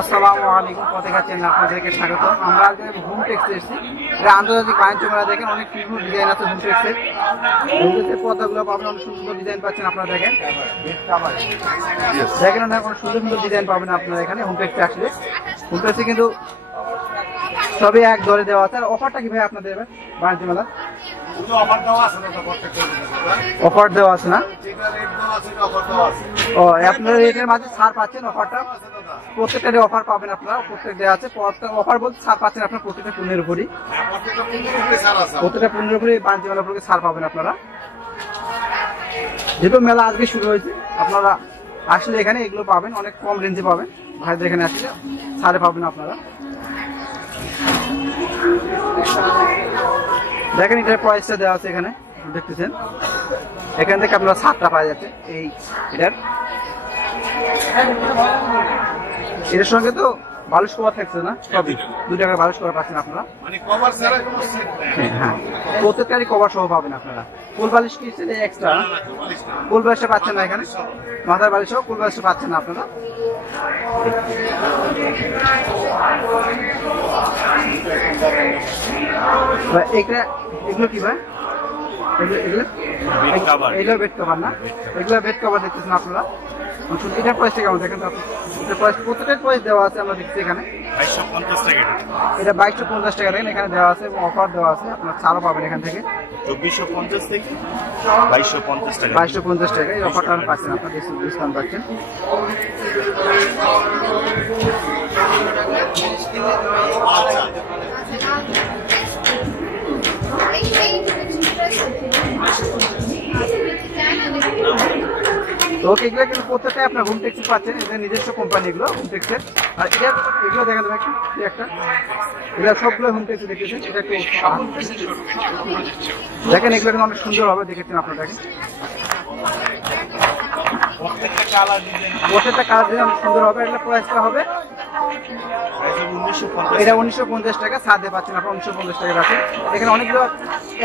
আসসালামু আলাইকুম পতাকা চ্যানেল আপনাদেরকে স্বাগত। আমরা আজকে হোম টেক্সে এসেছি। এটা আন্তর্জাতিক বাণিজ্য মেলা দেখেন অনেক বিভিন্ন ডিজাইন আছে হোম টেক্সের হোম টেক্সের পর্দাগুলো পাবেন অনেক সুন্দর সুন্দর ডিজাইন পাচ্ছেন আপনারা দেখেন। দেখেন অনেক অনেক সুন্দর সুন্দর ডিজাইন পাবেন আপনারা এখানে হোম টেক্সে আসলে। হোম টেক্সে কিন্তু সবই এক দরে দেওয়া আছে। আর অফারটা কি ভাই আপনাদের এবার? বাণিজ্য মেলা অফার দেওয়া আছে না ও আপনারা রেটের মাঝে ছাড় পাচ্ছেন অফারটা। প্রত্যেকটারই অফার পাবেন আপনারা, প্রত্যেক দেওয়া আছে। অফার বলতে ছাড় পাচ্ছেন আপনার প্রত্যেকটা পণ্যের উপরই। প্রত্যেকটা পণ্যের উপরই বাণিজ্য উপরে ছাড় পাবেন আপনারা। যেহেতু মেলা আজকে শুরু হয়েছে, আপনারা আসলে এখানে এগুলো পাবেন, অনেক কম রেঞ্জে পাবেন। ভাইদের এখানে আসলে ছাড়ে পাবেন আপনারা। দেখেন এটার প্রাইসটা দেওয়া আছে এখানে, দেখতেছেন। এখান থেকে আপনারা ছাদটা পাওয়া যাচ্ছে এই এটার। এটার সঙ্গে তো বালিশ কভার থাকছে না? সবই। দু টাকার বালিশ কভার পাচ্ছেন আপনারা? মানে নেই হ্যাঁ প্রত্যেকটারই কভার সহ পাবেন আপনারা। ফুল বালিশ কি এক্সট্রা ফুল বালিশটা পাচ্ছেন না এখানে? মাথার বালিশ সহ ফুল বালিশটা পাচ্ছেন না আপনারা? এটা এগুলো কি ভাই? এগুলো বেড কভার না? এগুলো বেড কভার দেখতেছেন আপনারা? শুধু এটার প্রাইসটা কেমন দেখেন? এটার প্রাইস প্রত্যেকটার প্রাইস দেওয়া আছে আমরা দেখছি এখানে। বাইশশো পঞ্চাশ টাকা এটা। বাইশশো পঞ্চাশ টাকা দেখেন এখানে দেওয়া আছে এবং অফার দেওয়া আছে আপনার ছাড়ও পাবেন এখান থেকে। চব্বিশশো পঞ্চাশ থেকে বাইশশো পঞ্চাশ টাকা। বাইশশো পঞ্চাশ টাকা এই অফারটা পাচ্ছেন আপনার ডিসকাউন্ট পাচ্ছেন। এগুলো কিন্তু প্রত্যেকটাই আপনার হোম টেক্সি পাচ্ছেন, এদের নিজস্ব আর এটা এগুলো দেখা একটু এটা দেখেন এগুলো কিন্তু অনেক সুন্দর হবে, দেখেছেন আপনারা প্রত্যেকটা কালার সুন্দর হবে এটা প্রাইসটা হবে। এটা উনিশশো পঞ্চাশ টাকা সাদে পাচ্ছেন আপনার পঞ্চাশ টাকা পাচ্ছেন। এখানে অনেকগুলো,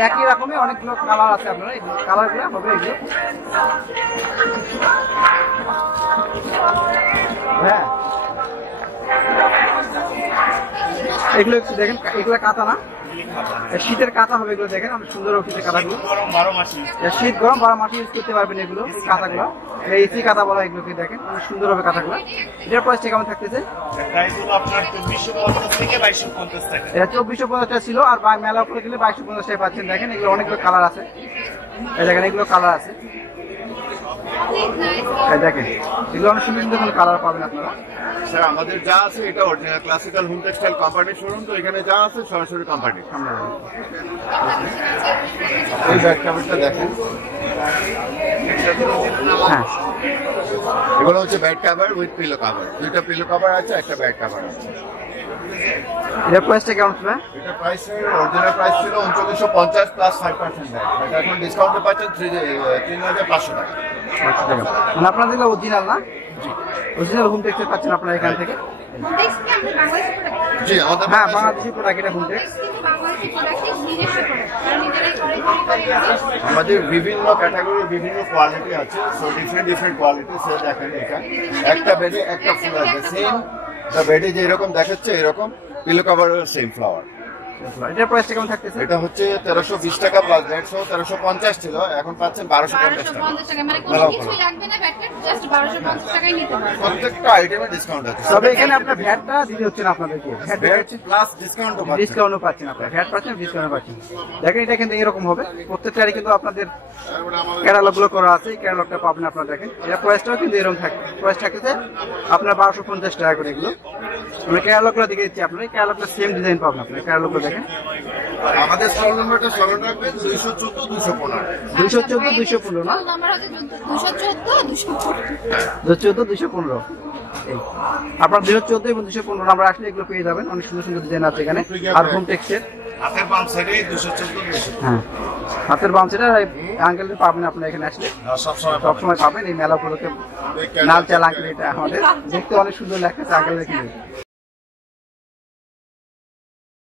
একই রকমের অনেকগুলো কালার আছে আপনারা কালারগুলো হবে এগুলো। হ্যাঁ। এগুলো একটু দেখেন, এগুলো কাতা না? শীতের কাতা হবে এগুলো দেখেন অনেক সুন্দর শীতের কাতাগুলো গরম বারো মাসি। শীত গরম বারো মাসে ইউজ করতে পারবেন এগুলো কাতাগুলো এসি কাতা বলা এগুলোকে দেখেন অনেক সুন্দর হবে কাতাগুলো এটার প্রাইসটা কেমন থাকতেছে? এটা চব্বিশশো পঞ্চাশ টাকা ছিল আর মেলা উপরে গেলে বাইশশো পঞ্চাশ টাকা পাচ্ছেন। দেখেন এগুলো অনেকগুলো কালার আছে। দেখেন এগুলো কালার আছে। দেখেন। এগুলো অনেক সুন্দর সুন্দর কালার পাবেন আপনারা। স্যার আমাদের যা আছে এটা অরিজিনাল ক্লাসিক্যাল হোম টেক্সটাইল কোম্পানির শোরুম তো এখানে যা আছে সরাসরি কোম্পানি। এই দেখেন। হ্যাঁ। এগুলো হচ্ছে bed cover with pillow cover দুইটা পিলো কাভার আছে একটা ব্যাড কাভার আছে। এটার প্রাইসটা কেমন ছিল এটা প্রাইস অরিজিনাল প্রাইস ছিল উনচল্লিশশো পঞ্চাশ প্লাস ফাইভ পার্সেন্ট এটা এখন ডিসকাউন্টে পাচ্ছেন থ্রি তিন হাজার পাঁচশো টাকা পাঁচশো টাকা মানে আপনাদের অরিজিনাল না অরিজিনাল হোম টেক্সের পাচ্ছেন আপনারা এখান থেকে জি আমাদের হ্যাঁ বাংলাদেশি প্রোডাক্ট এটা হোম টেক্স আমাদের বিভিন্ন ক্যাটাগরির বিভিন্ন কোয়ালিটি আছে সো ডিফারেন্ট ডিফারেন্ট কোয়ালিটি সে দেখেন এটা একটা বেডে একটা ফুল আছে সেম বেডে যেরকম দেখাচ্ছে এরকম পিলো কাভারের সেম ফ্লাওয়ার এটার কেমন থাকতেছে? এটা হচ্ছে তেরোশো বিশ টাকা প্লাস দেড়শো তেরোশো পঞ্চাশ ছিল এখন পাচ্ছেন টাকা। উপলক্ষে। প্রত্যেকটা আইটেমে ডিসকাউন্ট আছে। তবে এখানে আপনার ভ্যাটটা দিতে হচ্ছে না আপনাদেরকে। ভ্যাট প্লাস ডিসকাউন্টও পাচ্ছেন। ডিসকাউন্টও পাচ্ছেন আপনারা। ভ্যাট পাচ্ছেন ডিসকাউন্ট পাচ্ছেন। দেখেন এটা কিন্তু এরকম হবে। প্রত্যেকটারই কিন্তু আপনাদের ক্যাটালগগুলো করা আছে। ক্যাটালগটা পাবেন আপনারা দেখেন। এটা প্রাইসটাও কিন্তু এরকম থাকে প্রাইস থাকতেছে আপনার বারোশো পঞ্চাশ টাকা করে এগুলো। আমরা ক্যাটালগ দেখে দিচ্ছি আপনারা ক্যাটালগটা সেম ডিজাইন পাবেন আপনারা। ক্যাটালগ দেখেন। আমাদের স্টল নাম্বারটা স্মরণ রাখবেন দুইশো চোদ্দ দুইশো পনেরো। দুইশো চোদ্দ দুইশো পনেরো না? দুশো চোদ্দ দুইশো পনেরো। আপনার দুশো চোদ্দ এবং দুশো পনেরো আমরা আসলে এগুলো পেয়ে যাবেন। অনেক সুন্দর সুন্দর ডিজাইন আছে এখানে। আর হোম টেক্সের হাতের বাম সাইডে দুশো চোদ্দ দুশো হ্যাঁ। হাতের বাম সেটা আঙ্কেল পাবেন আপনারা এখানে আসলে সবসময় সবসময় পাবেন। এই মেলা উপলক্ষে লাল চাল আঙ্কেল এটা আমাদের। দেখতে অনেক সুন্দর লাগতেছে আঙ্কেলের কিন্তু